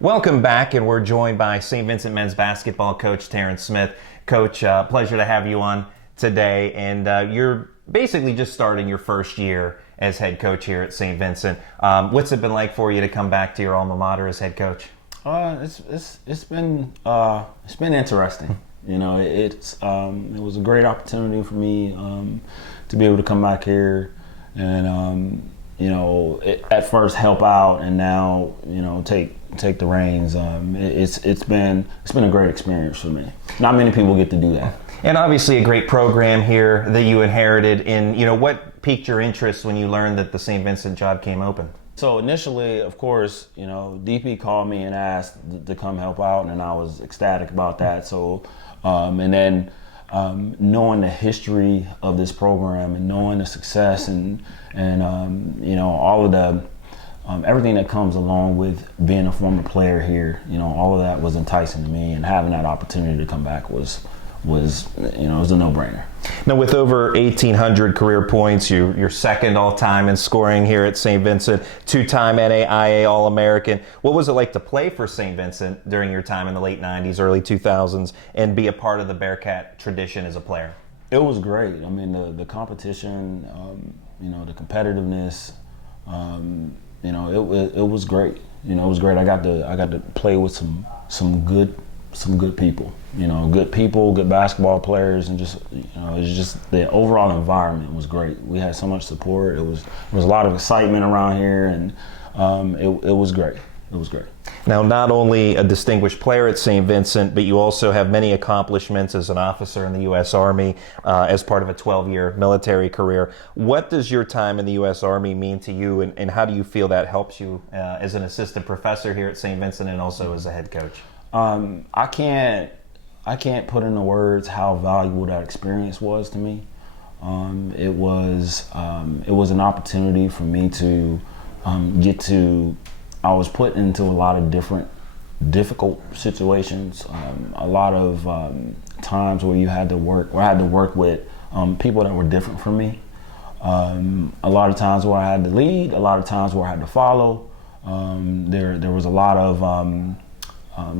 Welcome back, and we're joined by Saint Vincent men's basketball coach Terrance Smith. Coach, pleasure to have you on today, and you're basically just starting your first year as head coach here at Saint Vincent. What's it been like for you to come back to your alma mater as head coach? It's been interesting. You know, it was a great opportunity for me to be able to come back here and at first help out, and now take the reins. It's been a great experience for me. Not many people get to do that. And obviously a great program here that you inherited. And what piqued your interest when you learned that the Saint Vincent job came open? So initially, of course, DP called me and asked to come help out, and I was ecstatic about that. So, and then knowing the history of this program and knowing the success and all of the everything that comes along with being a former player here, all of that was enticing to me, and having that opportunity to come back was it was a no-brainer. Now, with over 1,800 career points, you're second all-time in scoring here at Saint Vincent, two-time NAIA All-American. What was it like to play for Saint Vincent during your time in the late 90s, early 2000s, and be a part of the Bearcat tradition as a player? It was great. I mean, the competition, the competitiveness, it was great. It was great. I got to play with some good people. Good basketball players, and it's just the overall environment was great. We had so much support. There was a lot of excitement around here, and it was great. It was great. Now, not only a distinguished player at Saint Vincent, but you also have many accomplishments as an officer in the U.S. Army as part of a 12-year military career. What does your time in the U.S. Army mean to you, and how do you feel that helps you as an assistant professor here at Saint Vincent and also as a head coach? I can't put into words how valuable that experience was to me. It was an opportunity for me to I was put into a lot of different difficult situations, a lot of times where I had to work with people that were different from me. A lot of times where I had to lead, a lot of times where I had to follow. There was a lot of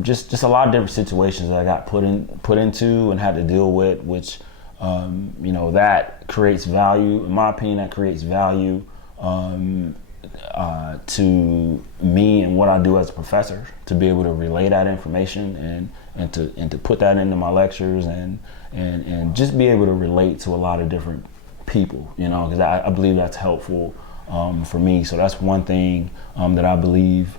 just a lot of different situations that I got put into and had to deal with, which that creates value. In my opinion, that creates value to me and what I do as a professor, to be able to relay that information and to put that into my lectures and just be able to relate to a lot of different people, because I believe that's helpful for me. So that's one thing that I believe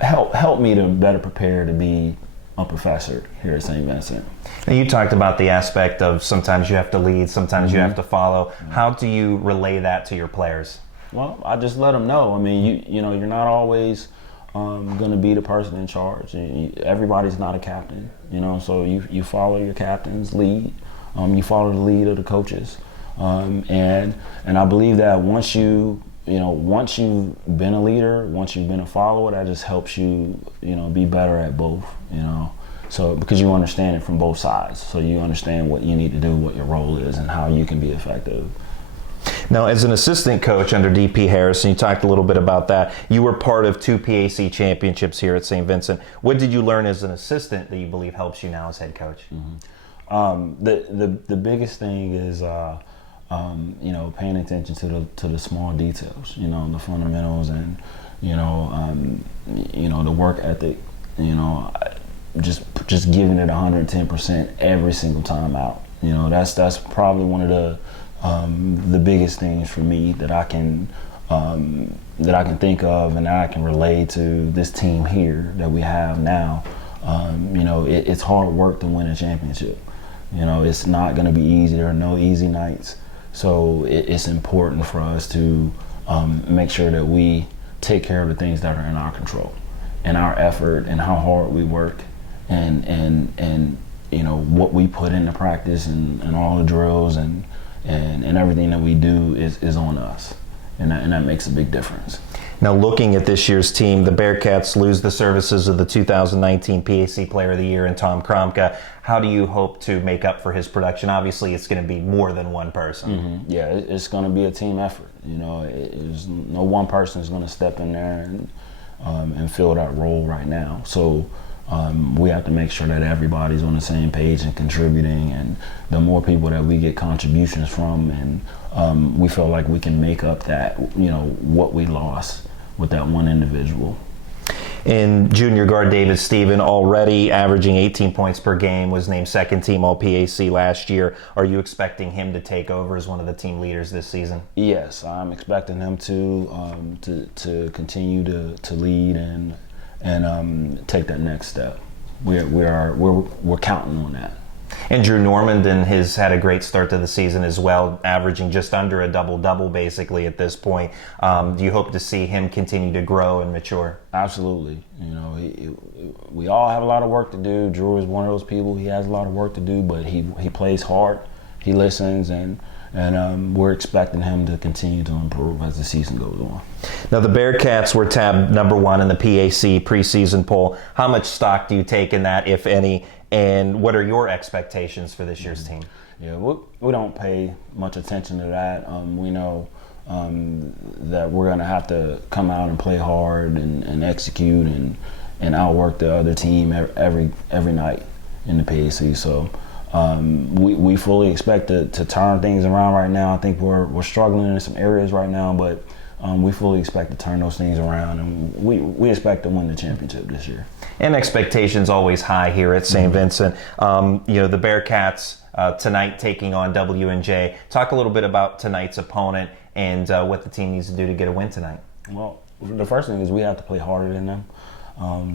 help me to better prepare to be a professor here at Saint Vincent. Now, you talked about the aspect of sometimes you have to lead, sometimes you have to follow. How do you relay that to your players? Well, I just let them know. I mean, you're not always going to be the person in charge. Everybody's not a captain, so you follow your captain's lead. You follow the lead of the coaches. And I believe that once you've been a leader, once you've been a follower, that just helps you, be better at both, So because you understand it from both sides, so you understand what you need to do, what your role is, and how you can be effective. Now, as an assistant coach under DP Harrison, you talked a little bit about that. You were part of 2 PAC championships here at Saint Vincent. What did you learn as an assistant that you believe helps you now as head coach? Mm-hmm. The biggest thing is paying attention to the small details, the fundamentals, and the work ethic, just giving it 110% every single time out. That's probably one of the biggest things for me that I can think of and that I can relate to this team here that we have now. It's hard work to win a championship. It's not going to be easy. There are no easy nights. So it's important for us to make sure that we take care of the things that are in our control, and our effort, and how hard we work, and what we put into practice, and all the drills and everything that we do is on us, and that makes a big difference. Now, looking at this year's team, the Bearcats lose the services of the 2019 PAC Player of the Year in Tom Crump. How do you hope to make up for his production? Obviously, it's going to be more than one person. Mm-hmm. Yeah, it's going to be a team effort. No one person is going to step in there and fill that role right now. So we have to make sure that everybody's on the same page and contributing, and the more people that we get contributions from, and we feel like we can make up that, what we lost with that one individual. In junior guard, David Stephen, already averaging 18 points per game, was named second team All-PAC last year. Are you expecting him to take over as one of the team leaders this season? Yes, I'm expecting him to continue to lead and take that next step. We're counting on that. And Drew Normandin has had a great start to the season as well, averaging just under a double-double basically at this point. Do you hope to see him continue to grow and mature? Absolutely. We all have a lot of work to do. Drew is one of those people. He has a lot of work to do, but he plays hard. He listens, and we're expecting him to continue to improve as the season goes on. Now, the Bearcats were tabbed #1 in the PAC preseason poll. How much stock do you take in that, if any, and what are your expectations for this year's team? Yeah, we don't pay much attention to that. We know that we're going to have to come out and play hard and execute and outwork the other team every night in the PAC. So we fully expect to turn things around right now. I think we're struggling in some areas right now, but we fully expect to turn those things around, and we expect to win the championship this year. And expectations always high here at Saint Vincent. The Bearcats tonight taking on W&J. Talk a little bit about tonight's opponent and what the team needs to do to get a win tonight. Well, the first thing is we have to play harder than them.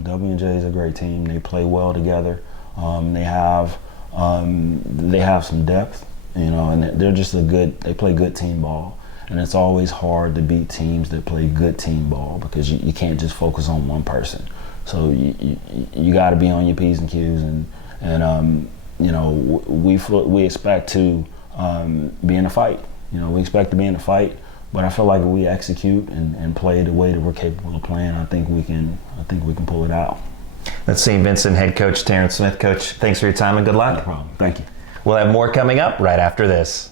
W&J is a great team. They play well together. They have some depth, and they play good team ball. And it's always hard to beat teams that play good team ball because you can't just focus on one person. So you got to be on your P's and Q's, and we expect to be in a fight. We expect to be in a fight, but I feel like if we execute and play the way that we're capable of playing, I think we can pull it out. That's Saint Vincent head coach Terrance Smith. Coach, thanks for your time and good luck. No problem. Thank you. We'll have more coming up right after this.